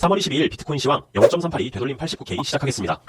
3월 22일 비트코인 시황 0.382 되돌림 89K 시작하겠습니다.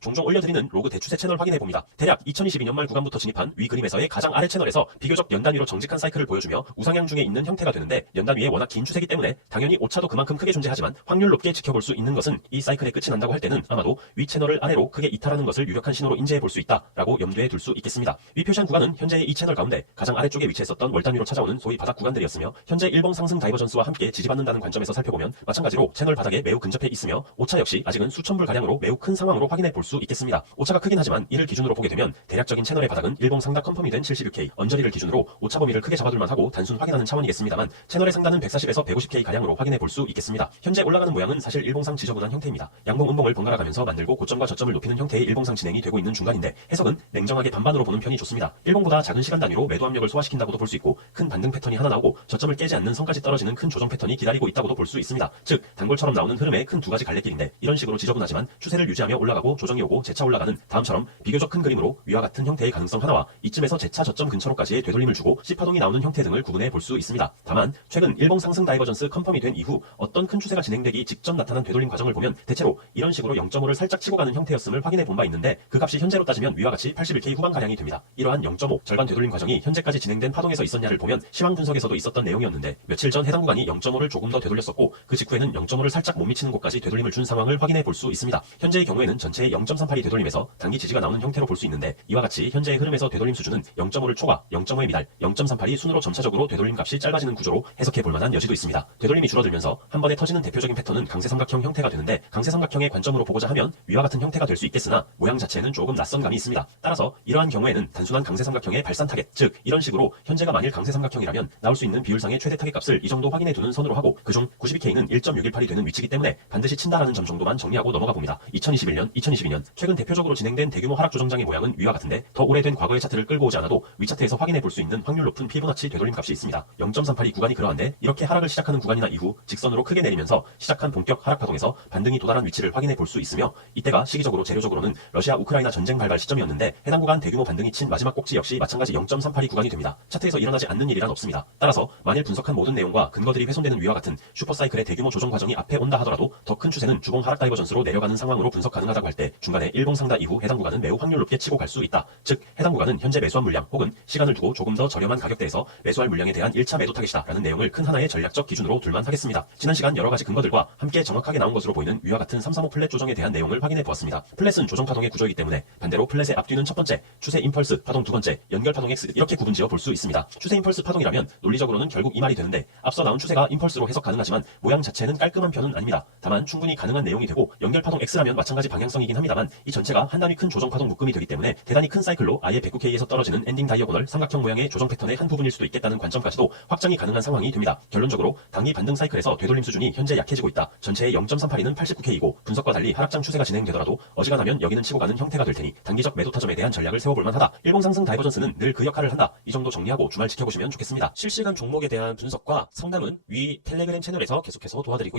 종종 올려드리는 로그 대추세 채널 확인해봅니다. 대략 2022년 말 구간부터 진입한 위 그림에서의 가장 아래 채널에서 비교적 연단 위로 정직한 사이클을 보여주며 우상향 중에 있는 형태가 되는데, 연단 위에 워낙 긴 추세기 때문에 당연히 오차도 그만큼 크게 존재하지만 확률 높게 지켜볼 수 있는 것은 이 사이클의 끝이 난다고 할 때는 아마도 위 채널을 아래로 크게 이탈하는 것을 유력한 신호로 인지해볼 수 있다라고 염두에 둘 수 있겠습니다. 위 표시한 구간은 현재의 이 채널 가운데 가장 아래쪽에 위치했었던 월단 위로 찾아오는 소위 바닥 구간들이었으며, 현재 일봉 상승 다이버전스와 함께 지지받는다는 관점에서 살펴보면 마찬가지로 채널 바닥에 매우 근접해 있으며 오차 역시 아직은 수천 불 가량으로 매우 큰 상황으로 확인해 볼 수 있겠습니다. 오차가 크긴 하지만 이를 기준으로 보게 되면 대략적인 채널의 바닥은 일봉 상단 컨펌이 된 76K 언저리를 기준으로 오차 범위를 크게 잡아둘만 하고 단순 확인하는 차원이겠습니다만, 채널의 상단은 140에서 150K 가량으로 확인해 볼 수 있겠습니다. 현재 올라가는 모양은 사실 일봉상 지저분한 형태입니다. 양봉 음봉을 번갈아 가면서 만들고 고점과 저점을 높이는 형태의 일봉상 진행이 되고 있는 중간인데, 해석은 냉정하게 반반으로 보는 편이 좋습니다. 일봉보다 작은 시간 단위로 매도 압력을 소화시킨다고도 볼 수 있고, 큰 반등 패턴이 하나 나오고 저점을 깨지 않는 선까지 떨어지는 큰 조정 패턴이 기다리고 있다고도 볼 수 있습니다. 즉 단골처럼 나오는 흐름의 큰 두 가지 갈래길인데, 이런 식으로 지저분하지만 추세를 유지하며 올라가고 조정이 오고 재차 올라가는 다음처럼 비교적 큰 그림으로 위와 같은 형태의 가능성 하나와 이쯤에서 재차 저점 근처로까지의 되돌림을 주고 C파동이 나오는 형태 등을 구분해 볼 수 있습니다. 다만 최근 일봉 상승 다이버전스 컨펌이 된 이후 어떤 큰 추세가 진행되기 직전 나타난 되돌림 과정을 보면 대체로 이런 식으로 0.5를 살짝 치고 가는 형태였음을 확인해 본 바 있는데, 그 값이 현재로 따지면 위와 같이 81K 후반가량이 됩니다. 이러한 0.5 절반 되돌림 과정이 현재까지 진행된 파동에서 있었냐를 보면 시황 분석에서도 있었던 내용이었는데, 며칠 전 해당 구간이 0.5를 조금 더 되돌렸었고 그 직후에는 0.5를 살짝 못 미치는 곳까지 되돌림을 준 상황을 확인해 볼 수 있습니다. 현재의 경우에는 전체의 0.38이 되돌림에서 단기 지지가 나오는 형태로 볼 수 있는데, 이와 같이 현재의 흐름에서 되돌림 수준은 0.5를 초과, 0.5의 미달, 0.38이 순으로 점차적으로 되돌림 값이 짧아지는 구조로 해석해 볼 만한 여지도 있습니다. 되돌림이 줄어들면서 한 번에 터지는 대표적인 패턴은 강세삼각형 형태가 되는데, 강세삼각형의 관점으로 보고자 하면 위와 같은 형태가 될 수 있겠으나 모양 자체는 조금 낯선 감이 있습니다. 따라서 이러한 경우에는 단순한 강세삼각형의 발산 타겟, 즉 이런 식으로 현재가 만일 강세삼각형이라면 나올 수 있는 비율상의 최대 타겟 값을 이 정도 확인해 두는 선으로 하고, 그중 92K는 1.618이 되는 위치이기 때문에 반드시 친다라는 점 정도만 정리하고 넘어가 봅니다. 2021년, 2022년 최근 대표적으로 진행된 대규모 하락 조정장의 모양은 위와 같은데, 더 오래된 과거의 차트를 끌고 오지 않아도 위차트에서 확인해 볼 수 있는 확률 높은 피보나치 되돌림 값이 있습니다. 0.38이 구간이 그러한데, 이렇게 하락을 시작하는 구간이나 이후 직선으로 크게 내리면서 시작한 본격 하락 파동에서 반등이 도달한 위치를 확인해 볼 수 있으며, 이때가 시기적으로 재료적으로는 러시아 우크라이나 전쟁 발발 시점이었는데 해당 구간 대규모 반등이 친 마지막 꼭지 역시 마찬가지 0.38이 구간이 됩니다. 차트에서 일어나지 않는 일이란 없습니다. 따라서 만일 분석한 모든 내용과 근거들이 훼손되는 위와 같은 슈퍼사이클의 대규모 조정 과정이 앞에 온다 하더라도 더 큰 추세는 주봉 하락 다이버전스로 내려가는 상황으로 분석 가능하다고 할 때, 중간에 일봉 상다 이후 해당 구간은 매우 확률 높게 치고 갈 수 있다. 즉 해당 구간은 현재 매수한 물량 혹은 시간을 두고 조금 더 저렴한 가격대에서 매수할 물량에 대한 1차 매도 타겟이다라는 내용을 큰 하나의 전략적 기준으로 둘만 하겠습니다. 지난 시간 여러 가지 근거들과 함께 정확하게 나온 것으로 보이는 위와 같은 335 플랫 조정에 대한 내용을 확인해 보았습니다. 플랫은 조정 파동의 구조이기 때문에 반대로 플랫의 앞뒤는 첫 번째, 추세 임펄스 파동 두 번째, 연결 파동 X 이렇게 구분지어 볼 수 있습니다. 추세 임펄스 파동이라면 논리적으로는 결국 이 말이 되는데, 앞서 나온 추세가 임펄스로 해석 가능하지만 모양 자체는 깔끔한 편은 아닙니다. 다만 충분히 가능한 내용이 되고, 연결 파동 X라면 마찬가지 방향성이긴 합니다만 이 전체가 한 단위 큰 조정 파동 묶음이 되기 때문에 대단히 큰 사이클로 아예 109K에서 떨어지는 엔딩 다이어고널 삼각형 모양의 조정 패턴의 한 부분일 수도 있겠다는 관점까지도 확장이 가능한 상황이 됩니다. 결론적으로 단기 반등 사이클에서 되돌림 수준이 현재 약해지고 있다. 전체의 0.38는 89K이고 분석과 달리 하락장 추세가 진행되더라도 어지간하면 여기는 치고 가는 형태가 될 테니 단기적 매도 타점에 대한 전략을 세워볼 만하다. 일봉 상승 다이버전스는 늘 그 역할을 한다. 이 정도 정리하고 주말 지켜보시면 좋겠습니다. 실시간 종목에 대한 분석과 상담은 위 텔레그램 채널에서 계속해서 도와드리고 있습니다.